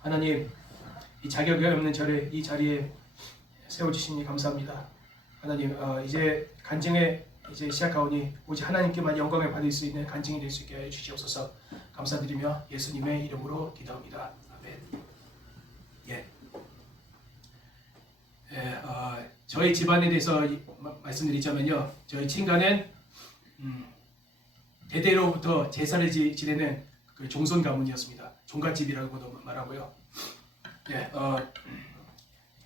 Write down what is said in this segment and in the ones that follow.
하나님, 이 자격이 없는 저를 이 자리에 세워주시니 감사합니다. 하나님, 이제 간증에 이제 시작하오니 오직 하나님께만 영광을 받을 수 있는 간증이 될 수 있게 해 주시옵소서. 감사드리며 예수님의 이름으로 기도합니다. 아멘. 저희 집안에 대해서 말씀드리자면요, 저희 친가는 대대로부터 제사를 지내는 그 종손 가문이었습니다. 종갓집이라고도 말하고요.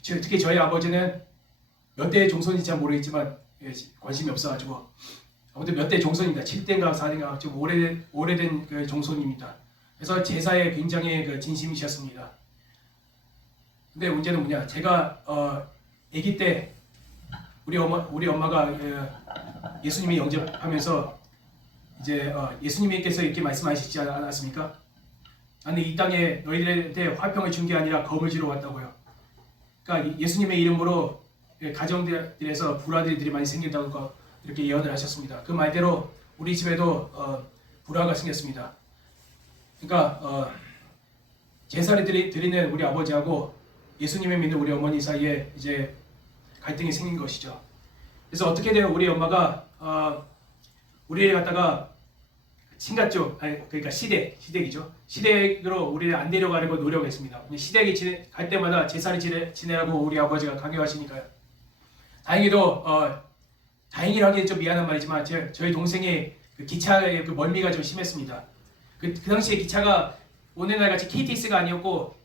특히 저희 아버지는 몇 대의 종손인지 잘 모르겠지만 관심이 없어가지고 아무튼 몇 대 종손입니다. 7대인가 4대인가 좀 오래된 그 종손입니다. 그래서 제사에 굉장히 그 진심이셨습니다. 근데 문제는 뭐냐? 제가 아기 때 우리 엄마가 예수님이 영접하면서 이제 예수님께서 이렇게 말씀하시지 않았습니까? 나는 이 땅에 너희들한테 화평을 준 게 아니라 검을 쥐러 왔다고요. 그러니까 예수님의 이름으로 가정들에서 불화들이 많이 생긴다고 이렇게 예언을 하셨습니다. 그 말대로 우리 집에도 불화가 생겼습니다. 그러니까 제사를 드리는 우리 아버지하고 예수님을 믿는 우리 어머니 사이에 이제 갈등이 생긴 것이죠. 그래서 어떻게 돼요? 우리 엄마가 우리를 갖다가 친가 쪽, 그러니까 시댁이죠. 시댁으로 우리를 안 데려가려고 노력했습니다. 시댁이 갈 때마다 제사를 지내라고 우리 아버지가 강요하시니까요. 다행히도 다행이라기엔 좀 미안한 말이지만 저희 동생이 그 기차의 그 멀미가 좀 심했습니다. 그 당시에 기차가 오늘날 같이 KTX가 아니었고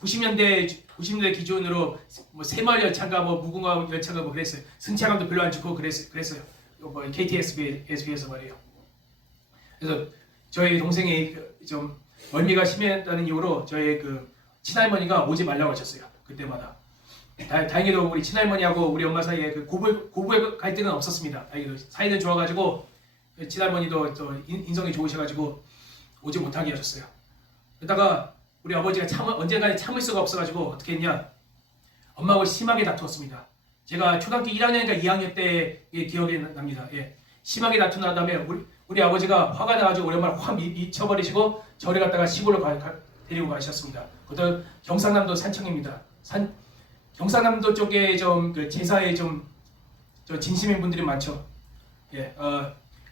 90년대 기준으로 뭐 새마을 열차인가 뭐 무궁화 열차가 뭐 그랬어요. 승차감도 별로 안 좋고 그랬어요. 뭐 KTX에 비해서 말이에요. 그래서 저희 동생이 좀 멀미가 심했다는 이유로 저희 그 친할머니가 오지 말라고 하셨어요. 그때마다. 다행히도 우리 친할머니하고 우리 엄마 사이에 그 고부의 갈등은 없었습니다. 다행히도 사이는 좋아가지고 친할머니도 또 인성이 좋으셔가지고 오지 못하게 하셨어요. 그러다가 우리 아버지가 언젠가는 참을 수가 없어가지고 어떻게 했냐? 엄마하고 심하게 다투었습니다. 제가 초등학교 1학년인가 2학년 때 기억이 납니다. 심하게 다툰 다음에 우리 아버지가 화가 나가지고 우리 엄마를 확 미쳐버리시고 저를 갖다가 시골로 데리고 가셨습니다. 그것도 경상남도 산청입니다. 경상남도 쪽에 좀 그 제사에 좀 진심인 분들이 많죠.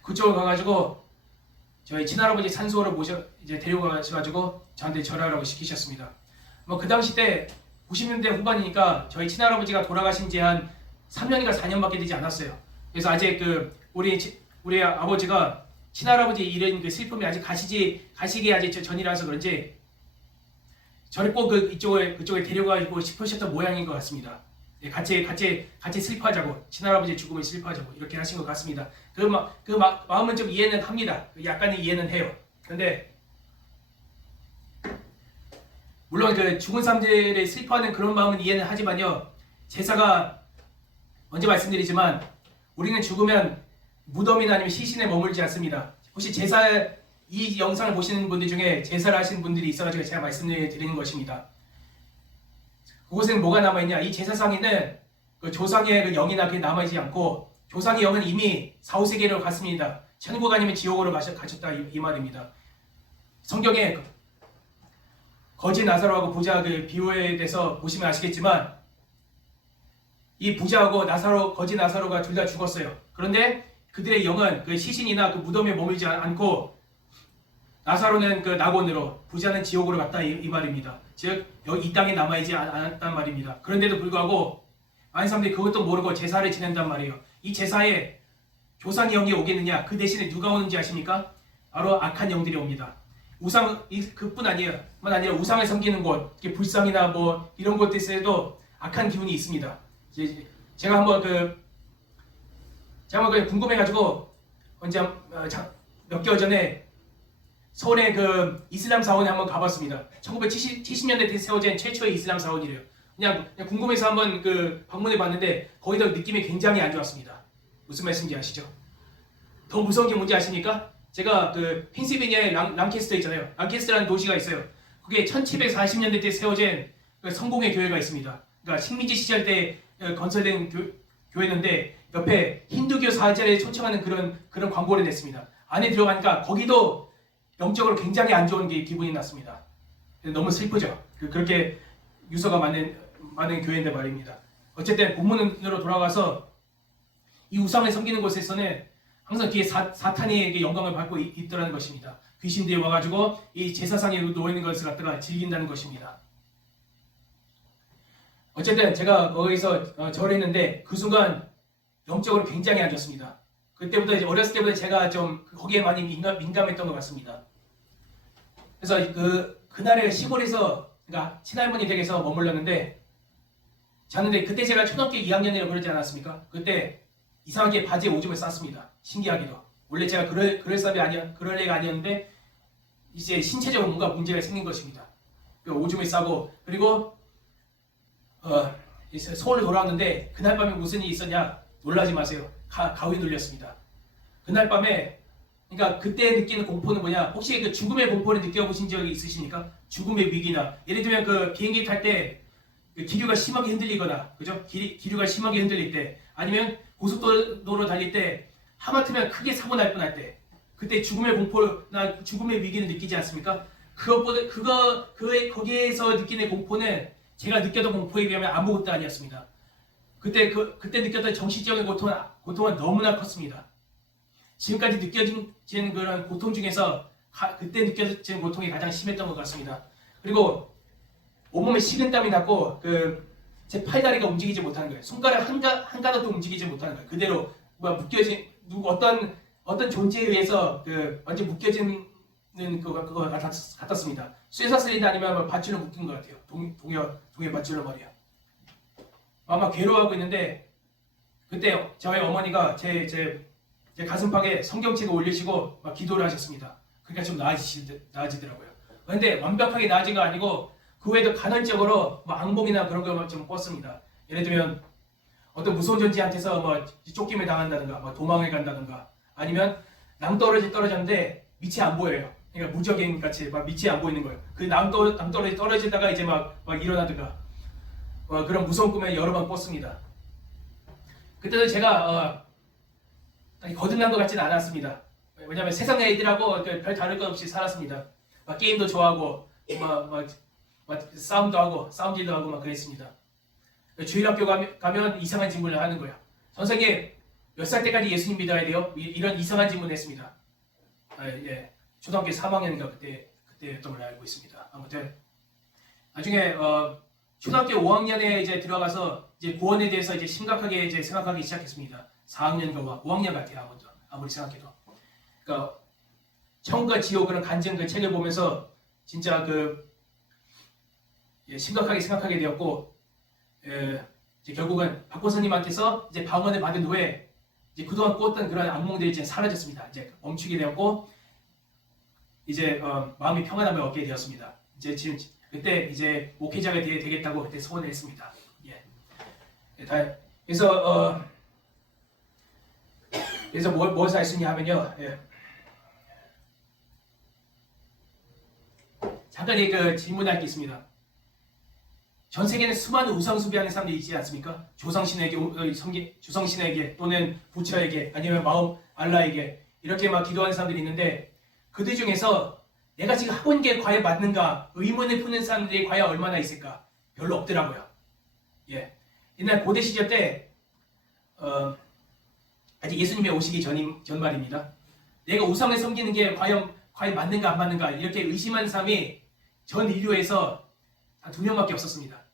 그쪽으로 가가지고 저희 친할아버지 산소를 이제 데리고 가셔가지고 저한테 절하라고 시키셨습니다. 뭐 그 당시 때 90년대 후반이니까 저희 친할아버지가 돌아가신 지 한 3년인가 4년밖에 되지 않았어요. 그래서 아직 우리 아버지가 친할아버지 잃은 그 슬픔이 아직 가시기 아직 전이라서 그런지 저를 꼭 그쪽에 데려가고 싶으셨던 모양인 것 같습니다. 같이 슬퍼하자고, 친할아버지의 죽음을 슬퍼하자고 이렇게 하신 것 같습니다. 그 마음은 좀 이해는 합니다. 약간은 이해는 해요. 그런데 물론 그 죽은 사람들의 슬퍼하는 그런 마음은 이해는 하지만요, 제사가 먼저 말씀드리지만 우리는 죽으면 무덤이나 아니면 시신에 머물지 않습니다. 혹시 이 영상을 보시는 분들 중에 제사를 하시는 분들이 있어가지고 제가 말씀을 드리는 것입니다. 그곳에는 뭐가 남아있냐? 이 제사상에는 그 조상의 그 영이나 그게 남아있지 않고 조상의 영은 이미 4, 5세계로 갔습니다. 천국 아니면 지옥으로 가셨다 이 말입니다. 성경에 거지 나사로하고 부자 그 비유에 대해서 보시면 아시겠지만 이 부자하고 거지 나사로가 둘 다 죽었어요. 그런데 그들의 영은 그 시신이나 그 무덤에 머물지 않고 나사로는 그 낙원으로, 부자는 지옥으로 갔다 이 말입니다. 즉 이 땅에 남아있지 않았단 말입니다. 그런데도 불구하고 많은 사람들이 그것도 모르고 제사를 지낸단 말이에요. 이 제사에 조상의 영이 오겠느냐? 그 대신에 누가 오는지 아십니까? 바로 악한 영들이 옵니다. 그뿐 아니라 우상을 섬기는 곳, 불상이나 뭐 이런 곳에서도 악한 기운이 있습니다. 제가 한번 궁금해가지고 언제 몇 개월 전에 서울에 그 이슬람 사원에 한번 가봤습니다. 1970년대에 세워진 최초의 이슬람 사원이래요. 그냥 궁금해서 한번 방문해 봤는데 거기서 느낌이 굉장히 안 좋았습니다. 무슨 말씀인지 아시죠? 더 무서운 게 뭔지 아십니까? 제가 펜실베니아의 랑캐스터 있잖아요. 랑캐스터라는 도시가 있어요. 그게 1740년대 때 세워진 성공의 교회가 있습니다. 그러니까 식민지 시절 때 건설된 교회인데 옆에 힌두교 사제를 초청하는 그런 광고를 냈습니다. 안에 들어가니까 거기도 영적으로 굉장히 안 좋은 기분이 났습니다. 너무 슬프죠. 그렇게 유서가 많은 교회인데 말입니다. 어쨌든 본문으로 돌아가서 이 우상을 섬기는 곳에서는 항상 뒤에 사탄에게 영광을 받고 있더라는 것입니다. 귀신들이 와가지고 이 제사상에 놓여있는 것을 갖다가 즐긴다는 것입니다. 어쨌든 제가 거기서 절을 했는데 그 순간 영적으로 굉장히 안 좋습니다. 그때부터 이제 어렸을 때부터 제가 좀 거기에 많이 민감했던 것 같습니다. 그래서 그날에 시골에서 그러니까 친할머니 댁에서 머물렀는데 잤는데 그때 제가 초등학교 2학년이라고 그러지 않았습니까? 그때 이상하게 바지에 오줌을 쌌습니다. 신기하게도. 원래 제가 그럴 애가 아니었는데 이제 신체적으로 뭔가 문제가 생긴 것입니다. 오줌을 싸고 그리고 서울로 돌아왔는데 그날 밤에 무슨 일이 있었냐? 놀라지 마세요. 가위 눌렸습니다. 그날 밤에 그러니까 그때 느끼는 공포는 뭐냐? 혹시 그 죽음의 공포를 느껴보신 적이 있으십니까? 죽음의 위기나 예를 들면 그 비행기 탈 때 기류가 심하게 흔들리거나 그죠? 기류가 심하게 흔들릴 때 아니면 고속도로 달릴 때 하마터면 크게 사고 날 뻔할 때 그때 죽음의 공포나 죽음의 위기를 느끼지 않습니까? 거기에서 느끼는 공포는 제가 느꼈던 공포에 비하면 아무것도 아니었습니다. 그때 느꼈던 정신적인 고통은 너무나 컸습니다. 지금까지 느껴진 그런 고통 중에서 그때 느껴진 고통이 가장 심했던 것 같습니다. 그리고 온몸에 식은땀이 났고 제 팔다리가 움직이지 못하는 거예요. 손가락 한 가닥도 움직이지 못하는 거예요. 그대로 묶여진 어떤 존재에 의해서 완전 묶여지는 그거 같았습니다. 쇠사슬이나 아니면 밧줄로 묶인 것 같아요. 동해 밧줄로 말이야. 아마 괴로워하고 있는데 그때 저희 어머니가 제 가슴팍에 성경책을 올리시고 막 기도를 하셨습니다. 그러니까 좀 나아지더라고요. 그런데 완벽하게 나아진 거 아니고 그 외에도 간헐적으로 악몽이나 그런 걸 좀 꿨습니다. 예를 들면 어떤 무서운 존재한테서 쫓김을 당한다든가 도망을 간다든가 아니면 낭떠러지 떨어졌는데 밑이 안 보여요. 그러니까 무적인 같이 밑이 안 보이는 거예요. 그 낭떠러지 떨어지다가 이제 막 일어나든가 그런 무서운 꿈을 여러 번 꿨습니다. 그때도 제가 거듭난 것 같지는 않았습니다. 왜냐하면 세상 애들하고 별 다를 것 없이 살았습니다. 게임도 좋아하고 싸움도 하고 싸움질도 하고 그랬습니다. 주일학교 가면 이상한 질문을 하는 거예요. 선생님 몇 살 때까지 예수님 믿어야 돼요? 이런 이상한 질문을 했습니다. 예. 초등학교 3학년인가 그때였던 걸로 알고 있습니다. 아무튼 나중에 초등학교 5학년에 이제 들어가서 이제 구원에 대해서 이제 심각하게 이제 생각하기 시작했습니다. 4학년인가 5학년 같아요. 아무리 생각해도. 그러니까 천국과 지옥 그런 간증 그 책을 보면서 진짜 심각하게 생각하게 되었고 이제 결국은 박보선님한테서 이제 방언을 받은 후에 이제 그동안 꿨던 그런 악몽들이 이제 사라졌습니다. 이제 멈추게 되었고 이제 마음이 평안함을 얻게 되었습니다. 이제 지금 그때 이제 목회자가 되겠다고 그때 소원을 했습니다. 예. 그래서 무엇을 할 수 있냐 하면요. 예. 잠깐 질문할 게 있습니다. 전 세계는 수많은 우상 숭배하는 사람들이 있지 않습니까? 조상신에게 또는 부처에게 아니면 마음 알라에게 이렇게 기도하는 사람들이 있는데 그들 중에서 내가 지금 하고 있는 게 과연 맞는가 의문을 푸는 사람들이 과연 얼마나 있을까? 별로 없더라고요. 예. 옛날 고대 시절 때 아직 예수님이 오시기 전 말입니다. 내가 우상을 섬기는 게 과연 맞는가 안 맞는가 이렇게 의심하는 사람이 전 인류에서 한 2명밖에 없었습니다.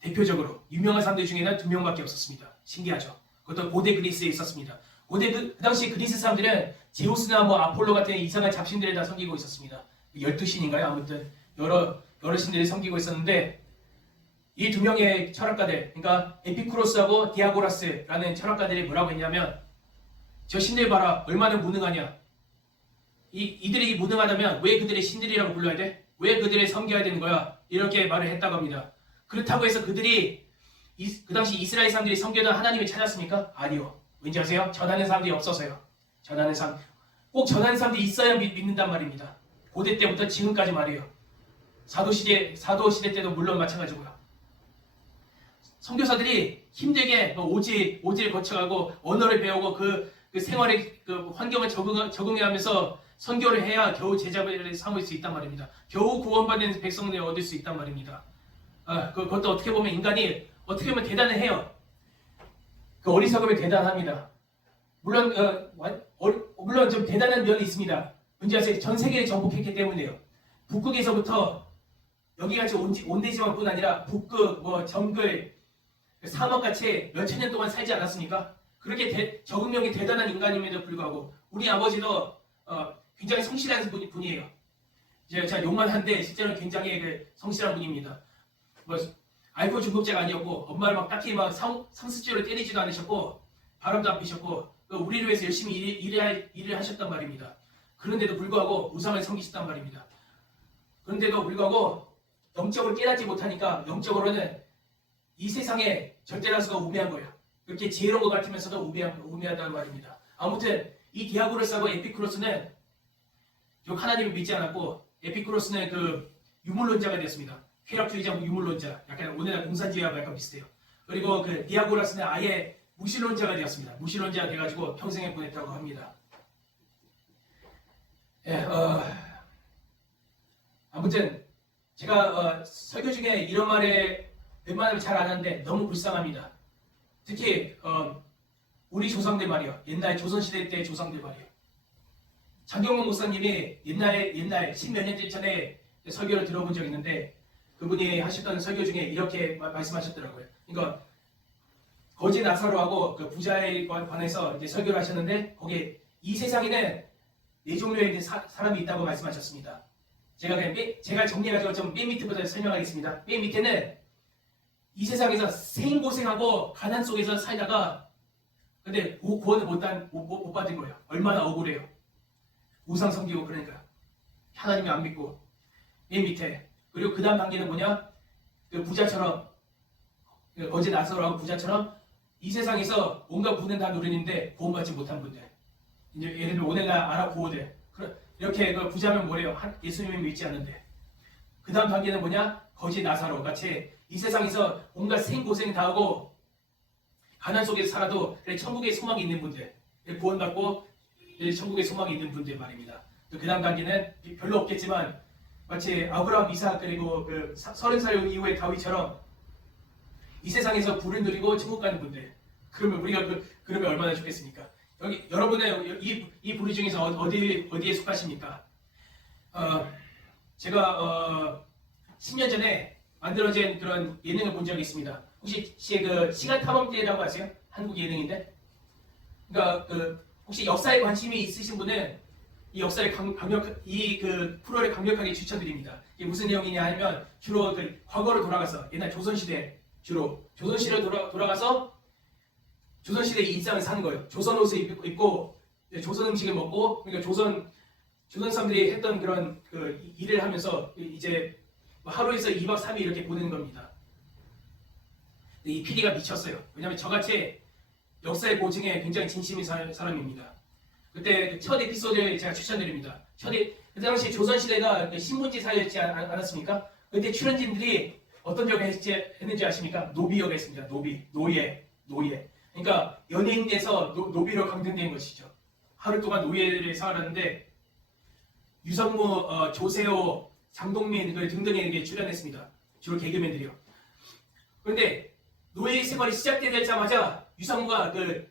대표적으로 유명한 사람들 중에는 2명밖에 없었습니다. 신기하죠. 그것도 고대 그리스에 있었습니다. 그 당시 그리스 사람들은 제우스나 아폴로 같은 이상한 잡신들을 다 섬기고 있었습니다. 12신인가요? 아무튼 여러 신들을 섬기고 있었는데 이 2명의 철학가들, 그러니까 에피쿠로스하고 디아고라스라는 철학가들이 뭐라고 했냐면 저 신들 봐라 얼마나 무능하냐. 이들이 무능하다면 왜 그들의 신들이라고 불러야 돼? 왜 그들을 섬겨야 되는 거야? 이렇게 말을 했다고 합니다. 그렇다고 해서 그들이 그 당시 이스라엘 사람들이 섬기던 하나님을 찾았습니까? 아니요. 왠지 아세요? 전하는 사람들이 없어서요. 꼭 전하는 사람들이 있어야 믿는단 말입니다. 고대 때부터 지금까지 말이에요. 사도시대 때도 물론 마찬가지고요. 선교사들이 힘들게 오지를 거쳐가고 언어를 배우고 그 생활의 환경을 적응해가면서 선교를 해야 겨우 제자를 삼을 수 있단 말입니다. 겨우 구원받는 백성을 얻을 수 있단 말입니다. 그것도 어떻게 보면 인간이 어떻게 보면 대단해요. 그 어리석으면 대단합니다. 물론 물론 좀 대단한 면이 있습니다. 문제는 전 세계를 정복했기 때문에요. 북극에서부터 여기같이 온대지방뿐 아니라 북극, 정글, 사막같이 몇천 년 동안 살지 않았습니까? 그렇게 적응력이 대단한 인간임에도 불구하고 우리 아버지도 굉장히 성실한 분이에요. 제가 욕만 한데 실제로 굉장히 성실한 분입니다. 알코 중독자가 아니었고 엄마를 막 딱히 막 상습적으로 때리지도 않으셨고 바람도 안 피셨고 우리를 위해서 열심히 일을 하셨단 말입니다. 그런데도 불구하고 우상을 섬기셨단 말입니다. 그런데도 불구하고 영적으로 깨닫지 못하니까 영적으로는 이 세상에 절대다수가 우매한 거예요. 그렇게 지혜로운 것 같으면서도 우매하다는 말입니다. 아무튼 이 디아고로스하고 에피쿠로스는 하나님을 믿지 않았고 에피쿠로스는 그 유물론자가 되었습니다. 쾌락주의자 유물론자, 약간 오늘날 공산주의하고 약간 비슷해요. 그리고 그 디아고라스는 아예 무신론자가 되었습니다. 무신론자가 돼가지고 평생을 보냈다고 합니다. 아무튼 제가 설교 중에 이런 말에 웬만하면 잘 안 하는데 너무 불쌍합니다. 특히 우리 조상들 말이요. 옛날 조선시대 때 조상들 말이요. 장경문 목사님이 옛날 십몇 년 전에 설교를 들어본 적이 있는데 그분이 하셨던 설교 중에 이렇게 말씀하셨더라고요. 그러니까 거지 나사로하고 그 부자에 관해서 이제 설교를 하셨는데 거기에 이 세상에는 네 종류의 사람이 있다고 말씀하셨습니다. 제가 정리해가지고 좀 맨 밑부터 설명하겠습니다. 맨 밑에는 이 세상에서 생고생하고 가난 속에서 살다가 근데 구원을 못 받은 거예요. 얼마나 억울해요. 우상 섬기고 그러니까 하나님이 안 믿고 맨 밑에 그리고 그 다음 단계는 뭐냐? 그 부자처럼 어제 나서라고 부자처럼 이 세상에서 온갖 부는 다 누리는데 구원받지 못한 분들 이제 예를 들면 오늘날 아랍 부호들 이렇게 그 부자면 뭐래요? 예수님을 믿지 않는데 그 다음 단계는 뭐냐? 거지 나사로 같이 이 세상에서 온갖 생고생 다 하고 가난 속에서 살아도 천국에 소망이 있는 분들 구원받고 천국에 소망이 있는 분들 말입니다. 그 다음 단계는 별로 없겠지만 마치 아브라함, 이삭 그리고 그 30살 이후의 다윗처럼 이 세상에서 부를 누리고 천국 가는 분들 그러면 우리가 그러면 얼마나 좋겠습니까? 여러분의 이 부류 중에서 어디에 속하십니까? 제가 10년 전에 만들어진 그런 예능을 본 적이 있습니다. 혹시 그 시간 탐험대라고 아세요? 한국 예능인데. 그러니까 혹시 역사에 관심이 있으신 분은 이 역사를 그 프로를 강력하게 추천드립니다. 이게 무슨 내용이냐 하면 주로 그 과거로 돌아가서 옛날 조선시대 주로 조선시대로 돌아가서 조선시대의 일상을 사는 거예요. 조선 옷을 입고 조선 음식을 먹고 그러니까 조선 사람들이 했던 그런 그 일을 하면서 이제 하루에서 2박 3일 이렇게 보내는 겁니다. 이 PD가 미쳤어요. 왜냐하면 저같이 역사의 고증에 굉장히 진심인 사람입니다. 그때 첫 에피소드를 제가 추천드립니다. 그 당시 조선시대가 신분지 사회였지 않았습니까? 그때 출연진들이 어떤 역을 했는지 아십니까? 노비 역을 했습니다. 노예. 그러니까 연예인에서 노비로 강등된 것이죠. 하루 동안 노예를 생활하는데 유성무, 조세호, 장동민 등등에게 출연했습니다. 주로 개그맨들이요. 그런데 노예 생활이 시작되자마자 유성무가 그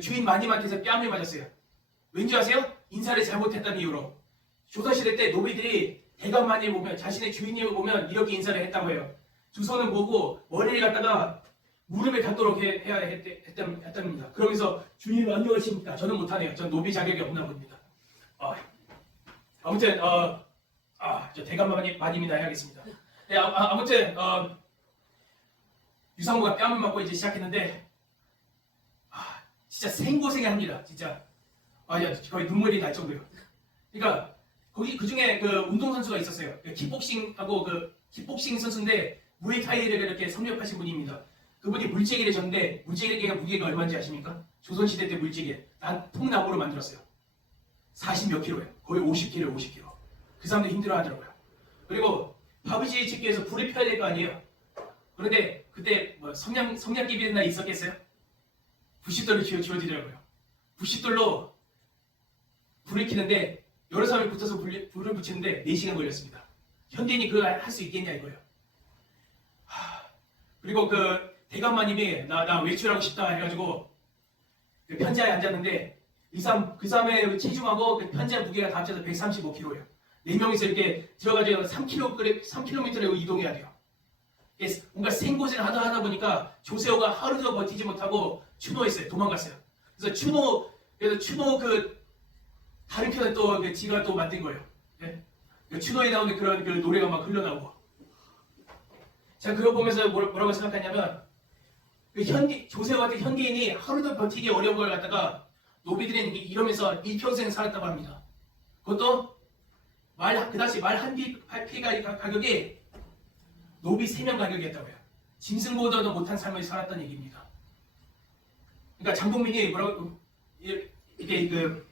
주인 마님한테서 뺨을 맞았어요. 왠지 아세요? 인사를 잘못했다는 이유로. 조선시대 때 노비들이 대감만이 보면 자신의 주인을 보면 이렇게 인사를 했다고 해요. 두 손을 모으고 머리를 갖다가 무릎에 닿도록 해야 했답니다. 그러면서 주님 안녕하십니까? 저는 못하네요. 전 노비 자격이 없나 봅니다. 아무튼 저 대감마님이나 해야겠습니다. 네, 아무튼 유상무가 뺨을 맞고 이제 시작했는데 진짜 생고생을 합니다. 진짜 거의 눈물이 날 정도예요. 그러니까 거기 그 중에 그 운동선수가 있었어요. 킥복싱하고 킥복싱 선수인데 무에타이를 이렇게 섭렵하신 분입니다. 그분이 물제기를 졌는데 물제기가 무게가 얼마인지 아십니까? 조선시대 때 물제기 통나무로 만들었어요. 40몇 킬로예요. 거의 50킬로. 그 사람들 힘들어하더라고요. 그리고 밥을 짓기 위해서 불을 펴야 될 거 아니에요. 그런데 그때 성냥기비나 있었겠어요? 부싯돌을 주어지더라고요. 부싯돌로 불을 켜는데 여러 사람이 붙어서 불을 붙이는데 4시간 걸렸습니다. 현대인이 그걸 할 수 있겠냐 이거예요. 그리고 그 대감마님이 나 외출하고 싶다 해가지고 그 편지하에 앉았는데 그 사람의 체중하고 그 편지의 무게가 다 합쳐서 135kg예요. 4명이서 이렇게 들어가지고 3km를 이동해야 돼요. 뭔가 생고생을 하다 보니까 조세호가 하루도 버티지 못하고 추노했어요. 도망갔어요. 그래서 추노 그 다른 편은 또 그 지가 또 만든 거예요. 예? 그 추노에 나오는 그런 그 노래가 막 흘러나오고. 제가 그거 보면서 뭐라고 생각하냐면 조세호 같은 현대인이 하루도 버티기 어려운 걸 갖다가 노비들은 이러면서 일평생 살았다고 합니다. 그것도 그 당시 말 한 피가 가격이 노비 3명 가격이었다고요. 짐승보다도 못한 삶을 살았다는 얘기입니다. 그러니까 장동민이 이게 그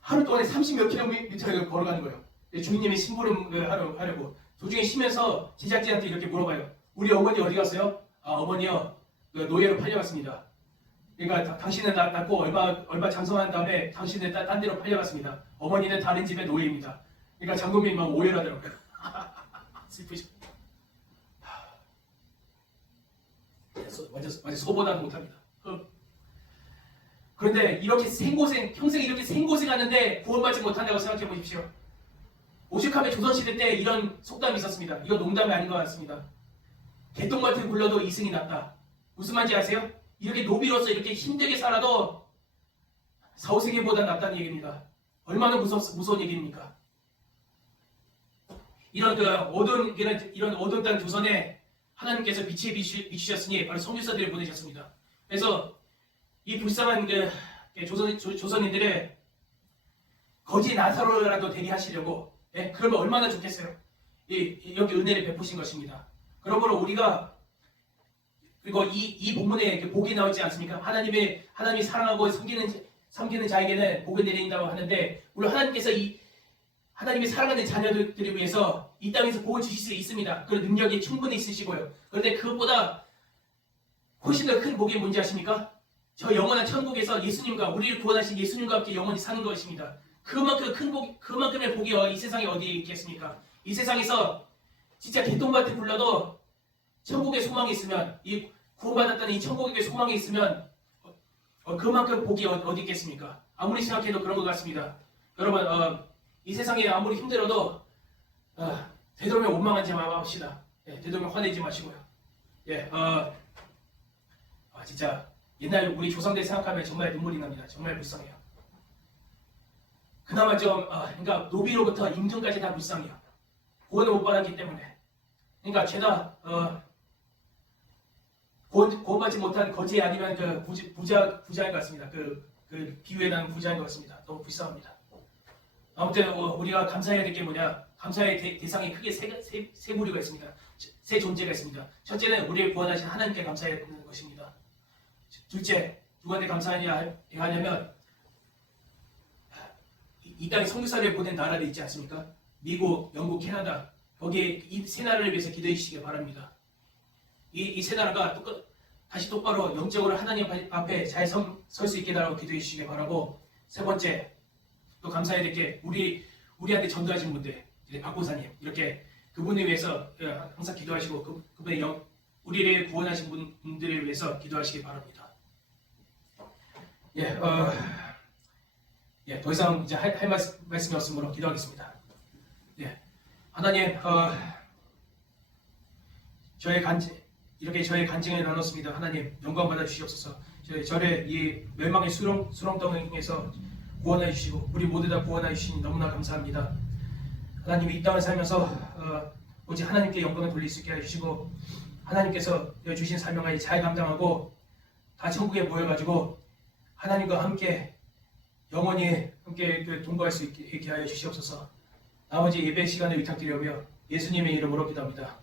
하루 동안에 30몇 킬로미터를 걸어가는 거예요. 주인님이 심부름 하려고 도중에 쉬면서 제작진한테 이렇게 물어봐요. 우리 어머니 어디 갔어요? 어머니요. 노예로 팔려갔습니다. 그러니까 당신은 낳고 얼마 장성한 다음에 당신은 딴 데로 팔려갔습니다. 어머니는 다른 집의 노예입니다. 그러니까 장동민이 막 오해를 하더라고요. 슬프죠. 완전 소보다도 못합니다. 그런데 이렇게 평생 이렇게 생고생하는데 구원받지 못한다고 생각해 보십시오. 오죽하면 조선시대 때 이런 속담이 있었습니다. 이거 농담이 아닌 것 같습니다. 개똥밭을 굴러도 이승이 낫다. 무슨 말인지 아세요? 이렇게 노비로서 이렇게 힘들게 살아도 사후세계보다 낫다는 얘기입니다. 얼마나 무서운 얘기입니까? 이런 어두운 땅 조선에 하나님께서 빛에 비추셨으니 바로 선교사들을 보내셨습니다. 그래서 이 불쌍한 조선인들의 거지 나사로라도 되게 하시려고, 그러면 얼마나 좋겠어요. 여기 은혜를 베푸신 것입니다. 그러므로 우리가 그리고 이 본문에 복이 나오지 않습니까? 하나님이 사랑하고 섬기는 자에게는 복을 내린다고 하는데, 물론 하나님께서 하나님이 사랑하는 자녀들을 위해서 이 땅에서 복을 주실 수 있습니다. 그런 능력이 충분히 있으시고요. 그런데 그것보다 훨씬 더 큰 복이 뭔지 아십니까? 저 영원한 천국에서 우리를 구원하신 예수님과 함께 영원히 사는 것입니다. 그만큼의 복이 이 세상에 어디에 있겠습니까? 이 세상에서 진짜 개똥밭을 굴러도 천국의 소망이 있으면, 이 구원받았다는 이 천국의 소망이 있으면 그만큼 복이 어디 있겠습니까? 아무리 생각해도 그런 것 같습니다. 여러분, 이 세상에 아무리 힘들어도 되도록이면 원망하지 마십시다. 되도록이면 화내지 마시고요. 진짜 옛날 우리 조상들 생각하면 정말 눈물이 납니다. 정말 불쌍해요. 그나마 그러니까 노비로부터 임금까지 다 불쌍해요. 구원을 못 받았기 때문에. 그러니까 죄다 구원받지 못한 거지 아니면 그 부자인 것 같습니다. 그 비유에 나는 부자인 것 같습니다. 너무 불쌍합니다. 아무튼 우리가 감사해야 될 게 뭐냐? 감사의 대상이 크게 세 부류가 있습니다. 세 존재가 있습니다. 첫째는 우리를 구원하신 하나님께 감사해야 되는 것입니다. 둘째, 누구한테 감사해야 하냐면 이 땅에 선교사를 보낸 나라들 있지 않습니까? 미국, 영국, 캐나다, 거기에 이 세 나라를 위해서 기도해 주시기 바랍니다. 이 세 나라가 다시 똑바로 영적으로 하나님 앞에 잘 설 수 있게 달라고 기도해 주시기 바라고, 세 번째, 또 감사해야 될 게 우리한테 전도하신 분들, 박보사님, 이렇게 그분을 위해서 항상 기도하시고 그분의 우리를 구원하신 분들을 위해서 기도하시기 바랍니다. 더 이상 이제 할 말씀이 없으므로 기도하겠습니다. 하나님, 이렇게 저의 간증을 나눴습니다. 하나님, 영광 받아 주시옵소서. 저를 이 멸망의 수렁덩이에서 구원해 주시고 우리 모두 다 구원해 주시니 너무나 감사합니다. 하나님, 이 땅을 살면서 오직 하나님께 영광을 돌릴 수 있게 해주시고, 하나님께서 주신 사명을 잘 감당하고 다 천국에 모여가지고 하나님과 함께 영원히 함께 동거할 수 있게 하여 주시옵소서. 나머지 예배 시간을 위탁드리며 예수님의 이름으로 기도합니다.